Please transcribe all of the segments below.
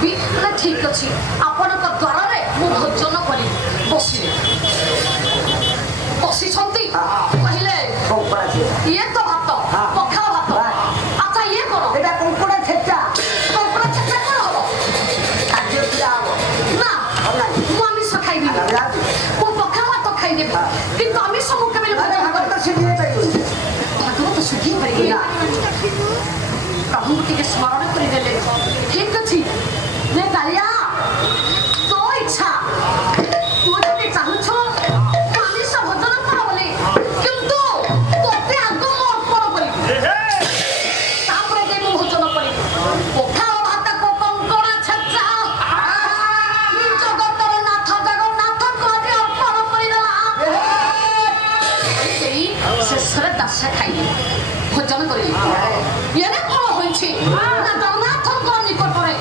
भाभी ठीक अच्छे आपण द्वार में भोजन करी बस बसी कहले ये तो भात पखाल भात अच्छा ये कौन कंकुड़ा छेचा कंकुड़ा छेचा कौन हम ना मु आमिष खाइबी मु पखाल भात खाइदेबी किंतु आमिष मु केबे भागवत सिद्धि पाइबो भागवत सिद्धि पाइबो प्रभु टिके स्मरण करदेले ठीक अच्छी ने कालिया तो इच्छा तू जब चाहूछ आमिष भोजन कर बोले किंतु तोते आग अर्पण करी तापरे दे मु भोजन करी पखाल भात को कंकड़ा छेचा जगतर नाथ जगन्नाथ को आदि अर्पण करिदेला सेई शेषरे दास खाइले भोजन करी ये रे कौन होइछि ना जगन्नाथ को निकटरे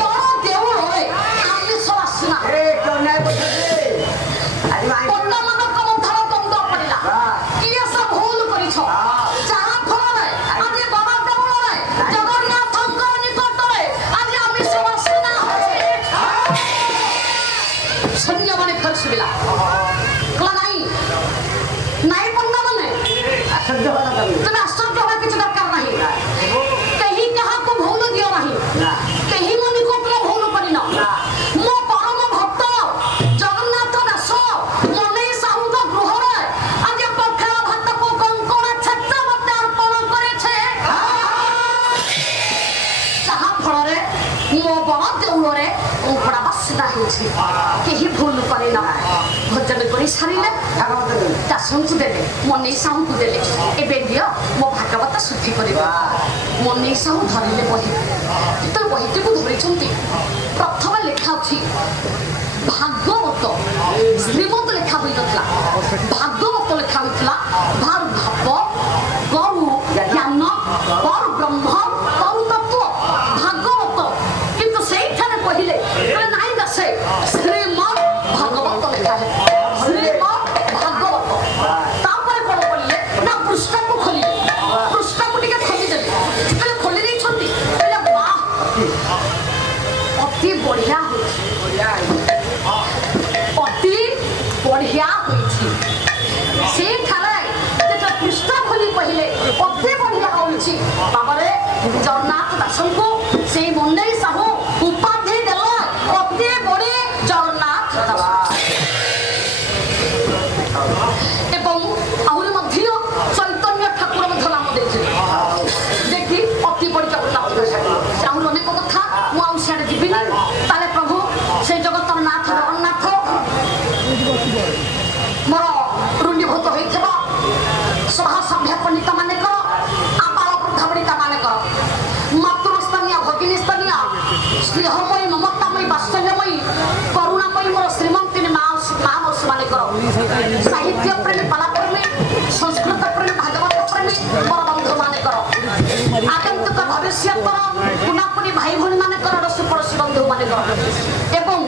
बड़ देउल रे आमिष वासना केही भूल करे ना भजन करी सारिले दासन को देले मनी साहू को देले एबे दियो मो भागवत शुद्धि करिबा मनी साहू धरिले बही तो बहीटी को धरिछंती प्रथम लेखा अछि भागवत श्रीमंत लेखा होई नथला भागवत लेखा होइतला भार भाव गरु ज्ञान पर ब्रह्म पर तत्व भागवत किंतु सेई थाने कहिले नाई दसे श्रीमंत भागवत लेखा है श्रीमंत भागवत तापर कोन बोलले ना पृष्ठ को खोलिले पृष्ठ को टिके खोली देले पहले खोली देई छंती पहले वाह अति बढ़िया होछि अति बढ़िया होछि से थारे जे पृष्ठ खोली पहिले अति बढ़िया होछि बाबरे जगन्नाथ दर्शन को से मुंडई साहू उपाधि देला अति बड़े जगन्नाथ दास एवं आहुरी मध्य चैतन्य ठाकुर मध्य नाम देछि देखि अति बड़ी जगन्नाथ दास आहुर अनेक कथा मु आउ सियाडे दिबिनी ताले प्रभु से जगतर नाथ जगन्नाथ मोर रुण्डीभूत होइथिबा सभा सभ्य पंडित माने कर आपाल वृद्धावनिता माने कर मातृस्तनीय भगिनीस्तनीय स्नेहमयी ममतामयी वात्सल्यमयी करुणामयी मोर श्रीमंती मास माने कर साहित्य प्रेमी कलाप्रेमी संस्कृत प्रेमी भागवत प्रेमी मोर बंधु माने कर आगंतुक भविष्य पुनापुनी भाई भणी माने कर रसी पड़ोशी बंधु माने कर एवं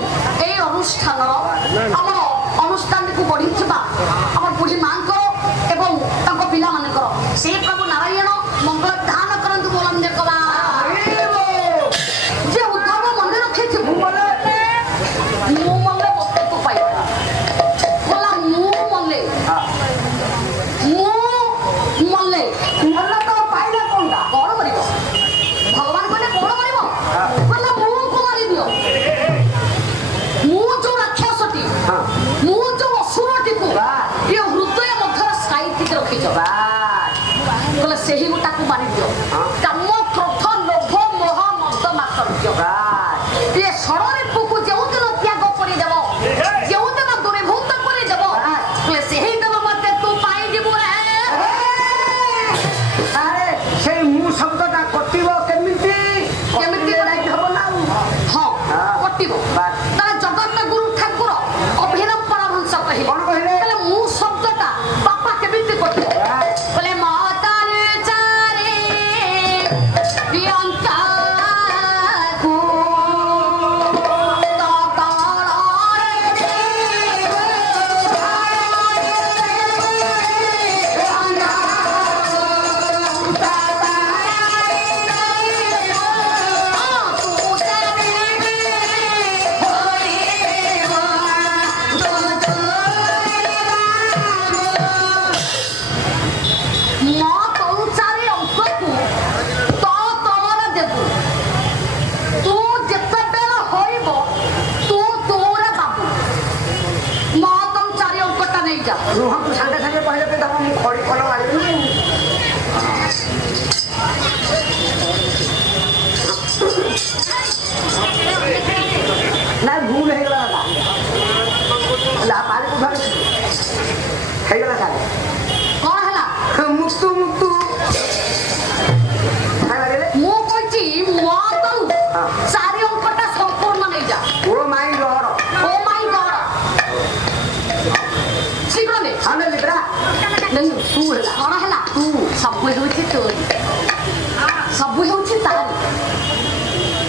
ए अनुष्ठान आमर अनुष्ठान को बढ़ीथिबा आमर बुढ़ी मां कर एवं तांको पिला माने कर से प्रभु नारायण मंगल दान करंतु बोलंदे कला जे उद्धव मन रखिथि मु मल्ले मते को पाई बोला मु मल्ले मल्ले तो पाइला कोनडा कोन करिवो भगवान कहले कोन करिवो बोला मु को मारि दियो मु जो राक्षसटी मु जो असुरटी को ये हृदय मध्य साइतिक रखिछ बोले सेही गोटा को मारि दियो काम क्रोध लोभ मोह मद मात्सर्य ये सड़रे पुकु जेउ दिन त्याग करि देबो जेउ दिन दूरीभूत करि देबो बोले सेही दिन मते तू पाई दिबो रे अरे से मु शब्दटा कटिबो केमिति राइट हबो ना हां कटिबो तारा जगत गुरु ठाकुर अभिनव परमहंस कहि कोन कहिले बोले मु शब्दटा बापा केमिति कटिबो बोले माता रे चारे प्रियंका को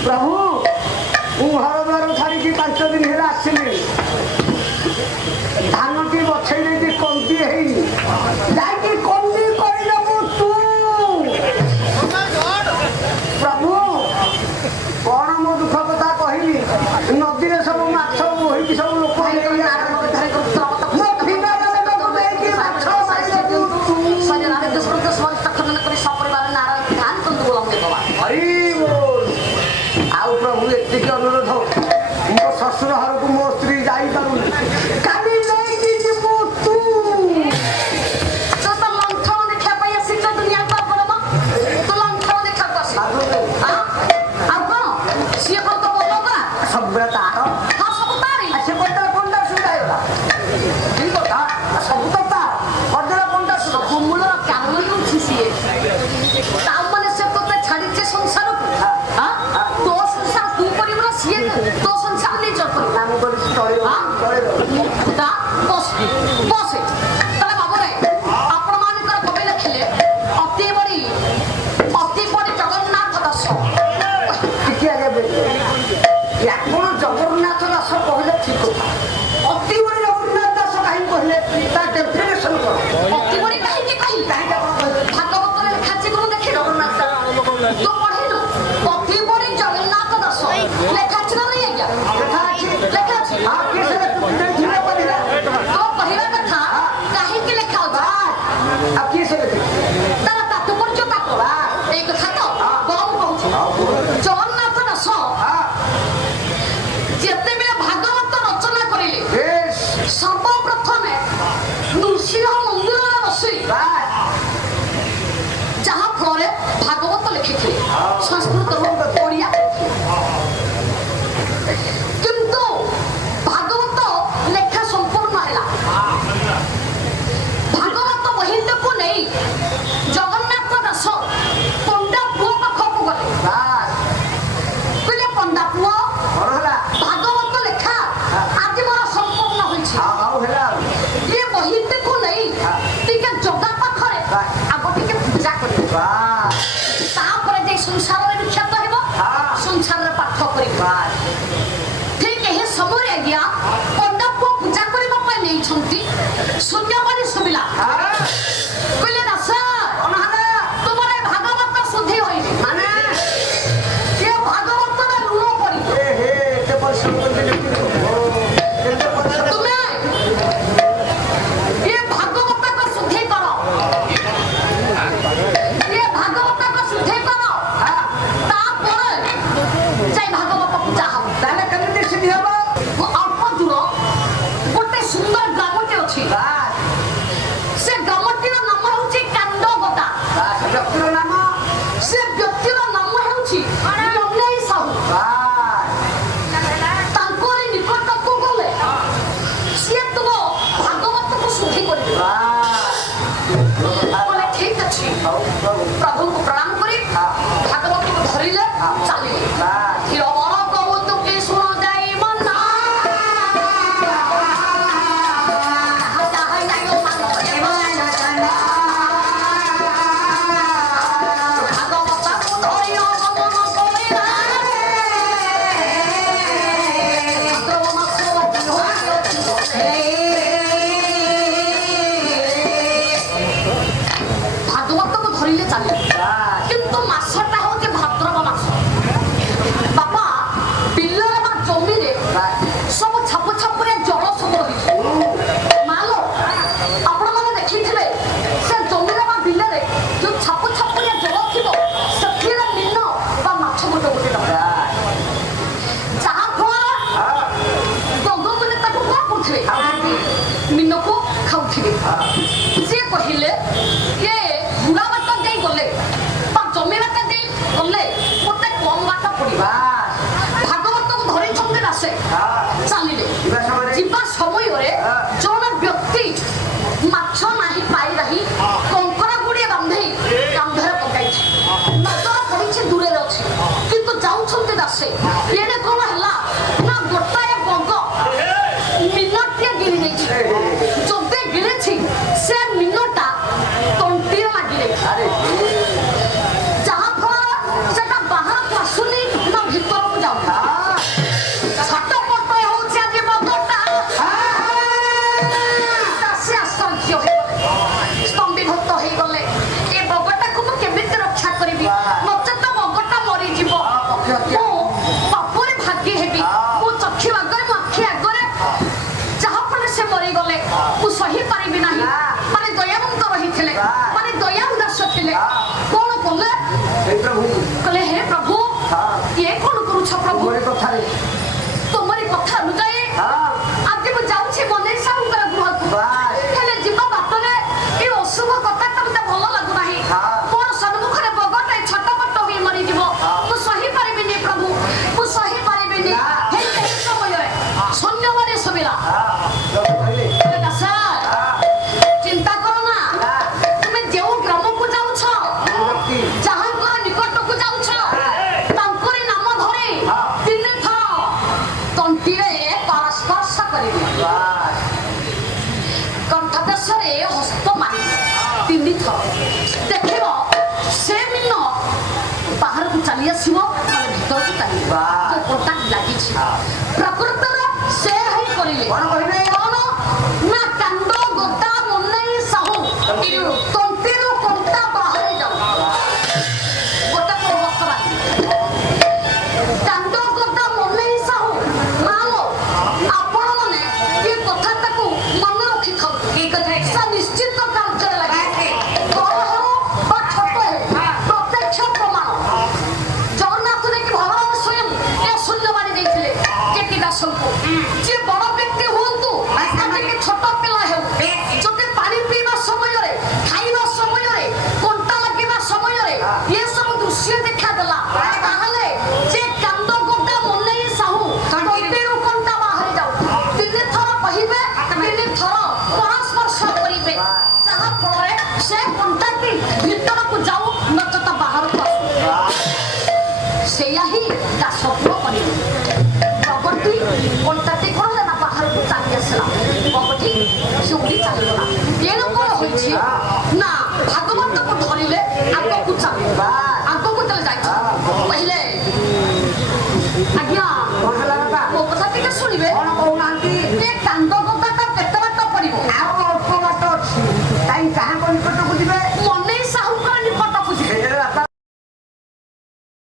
ପ୍ରଭୁ ମୁଁ ଘର ଦ୍ୱାର ଛାଡ଼ିକି 5 ଦିନ ହେଲା ଆସିଲି। ଧାନଟି ବଛେଇ ଦେଇଛି କନ୍ଦି ହେଇନି ଯାଇକି କନ୍ଦି କରିଦେବୁ ତୁ। ପ୍ରଭୁ କଣ ମୋ ଦୁଃଖ କଥା କହିବି। ନଦୀରେ ସବୁ ମାଛ ହେଇକି ସବୁ ଲୋକ ଆଉ ପ୍ରଭୁ ଏତିକି ଅନୁରୋଧ ମୋ ଶ୍ୱଶୁର ଘରକୁ ମୋ ସ୍ତ୍ରୀ ଯାଇପାରୁନି କାଲି ନେଇକି ଯିବୁ ତୁ। ଦେଖିବା ପାଇଁ ଆସିଛ ଦୁନିଆକୁ ଆପଣ ତୁ ଲଣ୍ଠନ ଦେଖିବାକୁ ଆସି ଆଉ କଣ ସିଏ କଣ ତ ଭଲ ପରା ସବୁବେଳେ ତାର ହଁ ସବୁ ତାରି ସେ କରିଦେଲା କଣଟା ସୁବିଧା ହେଇଗଲା ଠିକ କଥା ସବୁ ତ ତାର କରିଦେଲା କଣଟା ସବୁ ମୂଳର କାରଣ ହେଉଛି ସିଏ ତା ମାନେ ସେ ତୋତେ ଛାଡ଼ିଛେ ସଂସାରକୁ ତୋ ସଂସାର ତୁ କରିବୁ ନା ସିଏ ତୋ ସଂସାର ନିଜ କରିବୁ ନାମ କରିଛି ଚଳିବ ବସେ ତାହେଲେ ବାବୁରେ ଆପଣ ମାନଙ୍କର କବି ଲେଖିଲେ ଅତି ବଡ଼ି ଜଗନ୍ନାଥ ଦାସ ଟିକେ ଆଗେ ଆପଣ ଜଗନ୍ନାଥ ଦାସ କହିଲେ ଠିକ କଥା। ଅତି ବଡ଼ି ଜଗନ୍ନାଥ ଦାସ କାହିଁକି କହିଲେ ତା ଡେଫିନେସନ କଣ? ଅତି ବଡ଼ି କାହିଁକି କହିଲି ଭାଗବତରେ ଲେଖାଛି କଣ ଦେଖି ଜଗନ୍ନାଥ ତୁ ପଢିଲୁ ଅତି ବଡ଼ି ଜଗନ୍ନାଥ ଦାସ ଲେଖାଛି ନା ନାଇଁ ଆଜ୍ଞା ଲେଖାଛି ତୋ କହିବା କଥା କାହିଁକି ଲେଖା ଅଛି ତାର ତାତ୍ପର୍ଯ୍ୟ ତାକ ଏଇ କଥା ତ କଣ କହୁଛି ଜଗନ୍ନାଥ ଦାସ ଯେତେବେଳେ ଭାଗବତ ରଚନା କରିଲେ ସର୍ବପ୍ରଥମେ ନୃସିଂହ ମନ୍ଦିରରେ ବସି ଯାହା ଫଳରେ ଭାଗବତ ଲେଖିଥିଲେ ସଂସ୍କୃତରୁ ଓଡ଼ିଆ କିନ୍ତୁ ଭାଗବତ ଲେଖା ସମ୍ପୂର୍ଣ୍ଣ ହେଲା ଭାଗବତ ବହିଟାକୁ ନେଇ ଜଗନ୍ନାଥ ଦାସ ପଣ୍ଡା ପୁଅ ପାଖକୁ ଗଲେ କହିଲେ ପଣ୍ଡା ପୁଅ ଭାଗବତ ଲେଖା ଆଜି ମୋର ସମ୍ପୂର୍ଣ୍ଣ ହୋଇଛି ଏ ବହିଟାକୁ ନେଇ ଟିକେ ଜଗା ପାଖରେ ଆଗ ଟିକେ ପୂଜା କରିବ ତାପରେ ଯାଇ ସଂସାରରେ ବିଖ୍ୟାତ ହେବ ସଂସାରରେ ପାଠ କରିବ ଠିକ ଏହି ସମୟରେ ଆଜ୍ଞା ପଣ୍ଡା ପୁଅ ପୂଜା କରିବା ପାଇଁ ନେଇଛନ୍ତି ଶୂନ୍ୟବାଣୀ ଶୁଭିଲା କହିଲେ ଦାସ ତୁମର ଏ ଭାଗବତ ଶୁଦ୍ଧି ହୋଇନି ମାନେ ଏ ଭାଗବତର ଲୁଣ ପଡ଼ିବ ତୁମେ ଏ ଭାଗବତକୁ ଶୁଦ୍ଧି କର ତାପରେ ଯାଇ ଭାଗବତ ପୂଜା ହବ ତାହେଲେ କେମିତି ସିଦ୍ଧି ହବ? ଅଳ୍ପ ଦୂର ଗୋଟେ ସୁନ୍ଦର ଗ୍ରାମଟେ ଅଛି ସେ ଗ୍ରାମଟିର ନାମ ହେଉଛି କାଣ୍ଡଗଦା ବ୍ୟକ୍ତିର ନାମ ସେ ବ୍ୟକ୍ତିର ନାମ ହେଉଛି ମନେଇ ସାହୁ ତାଙ୍କରି ନିକଟକୁ ଗଲେ ସିଏ ତୁମ ଭାଗବତକୁ ଶୁଦ୍ଧି କରିଦେବ ବୋଲେ ଠିକ ଅଛି ପ୍ରଭୁଙ୍କୁ ପ୍ରଣାମ କରି ଭାଗବତକୁ ଧରିଲେ ଚାଲିଲେ କ୍ଷୀରବର କହୁତୁକି ଶୁଣାଯାଇ ମନା ଭାଗବତକୁ ଧରି ଅଗମନ କରିଲା ଭାଗବତକୁ ଧରିଲେ ଚାଲିଲେ କିନ୍ତୁ ମାସଟା ହଉଛି ଭାଦ୍ରବ ମାସ ବାପା ବିଲରେ ବା ଜମିରେ ସବୁ ଛାପ ଛାପୁରେ ଜଳ ସବୁ ରହିଛି ମାଲୋ ଆପଣମାନେ ଦେଖିଥିବେ ସେ ଜମିରେ ବା ବିଲରେ ଯୋଉ ଛାପ ଛାପୁରେ ଜଳ ଥିବ ସେଥିରେ ମିନ ବା ମାଛ ଗୋଟେ ଗୋଟେ ଦରକାର ଯାହା ଫଳରେ ଗଙ୍ଗମାନେ ତାକୁ କଣ କରୁଥିବେ ମିନକୁ ଖାଉଥିବେ ସିଏ କହିଲେ ଇଏ ବୁଢ଼ା ବାଟ ଦେଇ ଗଲେ ବା ଜମି ବାଟ ଦେଇ ଗଲେ ଗୋଟେ କମ ବାଟ ପଡ଼ିବା ଭାଗବତକୁ ଧରିଛନ୍ତି ଦାସେ ଚାଲିଲେ ଯିବା ସମୟରେ ଜଣେ ବ୍ୟକ୍ତି ମାଛ ନାହିଁ ପାଇ ନାହିଁ କଙ୍କଡ଼ା ଗୁଡ଼ିଏ ବାନ୍ଧି କାନ୍ଧରେ ପକାଇଛି ନଜର ପଡ଼ିଛି ଦୂରରେ ଅଛି କିନ୍ତୁ ଯାଉଛନ୍ତି ଦାସେ ଏଣେ କଣ ହେଲା ନା ଗୋଟାଏ ବଗ ମିନଟିଏ ଗିଳି ନେଇଛି ଯଦି ଗିଳିଛି ସେ ମିନଟା ତଣ୍ଟିରେ ଲାଗି ଯାଇଛି ଯାହା ଫଳରେ ସେଟା ବାହାରକୁ ଆସୁନି ନା ଭିତର ମୁଁ ପାପରେ ଭାଗି ହେବି ମୋ ଚକ୍ଷୁ ଆଗରେ ମୋ ଆଖି ଆଗରେ ଯାହା ଫଳରେ ସେ ମରିଗଲେ ମୁଁ ସହି ପାରିବି ନାହିଁ ମାନେ ଦୟାବନ୍ତ ରହିଥିଲେ ମାନେ ଦୟା ଉଦାସ ଥିଲେ କଣ କଲେ କହିଲେ ହେ ପ୍ରଭୁ ଇଏ କଣ କରୁଛ ପ୍ରଭୁ ତୁମରି କଥା ଅନୁଯାୟୀ ଆଜି ମୁଁ ଯାଉଛି ମନେଇ ସାହୁଙ୍କର ଗୃହକୁ ହେଲେ ଯିବା ବାଟରେ ଏ ଅଶୁଭ କଥା ମତେ ଭଲ ଲାଗୁନାହିଁ ମୋର ସମ୍ମୁଖରେ ବଗଟେ ଛଟପଟ ହୋଇ ମରିଯିବ ମୁଁ ସହି ପାରିବିନି ପ୍ରଭୁ ମୁଁ ସହି ପାରିବିନି ହେଇ ଏହି ସମୟରେ ସୈନ୍ୟମାନେ ଶୁଭିଲା ଚିନ୍ତା କର ନା ତୁମେ ଯେଉଁ ଗ୍ରାମକୁ ଯାଉଛ ଯାହାଙ୍କର ନିକଟକୁ ଯାଉଛ ତାଙ୍କରି ନାମ ଧରି 3 ଥର ତଣ୍ଟିରେ ପରସ୍ପର୍ଶ କରିବେ କଣ୍ଠଦେଶରେ ହସ୍ତ ମାରିବେ 3 ଥର ଦେଖିବ ସେ ମିନ ବାହାରକୁ ଚାଲି ଆସିବ ଭିତରକୁ ଚାଲିବ କଣ୍ଟା ଲାଗିଛି ପ୍ରକୃତରେ ସେ ହିଁ କରିଲେ କଣ ନା କାଣ୍ଡ ଗୋଟା ମନେଇ ସାହୁ ତଣ୍ଟିରୁ କଣ୍ଟା ବାହାରି ଯାଉ ଗୋଟେ ହସ୍ତ ମାରିବେ କାଣ୍ଡ ଗୋଟା ମନେଇ ସାହୁ ଆପଣମାନେ ଏ କଥାଟାକୁ ମନେ ରଖିଥାନ୍ତୁ ନିଶ୍ଚିତ କାର୍ଯ୍ୟରେ ଲାଗେ ବଡ଼ ହେଉ ବା ଛୋଟ ହେଉ ପ୍ରତ୍ୟକ୍ଷ ପ୍ରମାଣ ଜଗନ୍ନାଥ ଦେଖି ଭଗବାନ ସ୍ୱୟଂ ଏ ଶୂନ୍ୟବାଣୀ ଦେଇଥିଲେ କେଟି ଦାସଙ୍କୁ ଯିଏ ବଡ଼ ବ୍ୟକ୍ତି ହୁଅନ୍ତୁ କି ଛୋଟ ପିଲା ହେଉ ଯଦି ପାଣି ପିଇବା ସମୟରେ ଖାଇବା ସମୟରେ କଣ୍ଟା ଲାଗିବା ସମୟରେ ଏସବୁ ଦୃଶ୍ୟ ଦେଖାଦେଲା ତାହେଲେ ଯେ କାନ୍ଦ ଗୋଟା ମନେଇ ସାହୁ ତଣ୍ଟିରୁ କଣ୍ଟା ବାହାରି ଯାଉ 3 ଥର କହିବେ 3 ଥର ପରସ୍ପର୍ଶ କରିବେ ଯାହା ଫଳରେ ସେ କଣ୍ଟାଟି ଭିତରକୁ ଯାଉ ନଚେତ ବାହାରକୁ ଆସୁ ସେଇଆ ହିଁ ଦାସ ପୁଅ କରିବେ ବଗଟି କଣ୍ଟାଟି କଣ ହେଲା ବାହାରକୁ ଚାଲି ଆସିଲା ବଗଟି ସେ ଉଡ଼ି ଚାଲିଗଲା ଏଣୁ କଣ ହୋଇଛି ନା ଭାଗବତକୁ ଧରିଲେ ଆଗକୁ ଚାଲିଲେ ଆଗକୁ ଚାଲି ଯାଇଛି କହିଲେ ଆଜ୍ଞା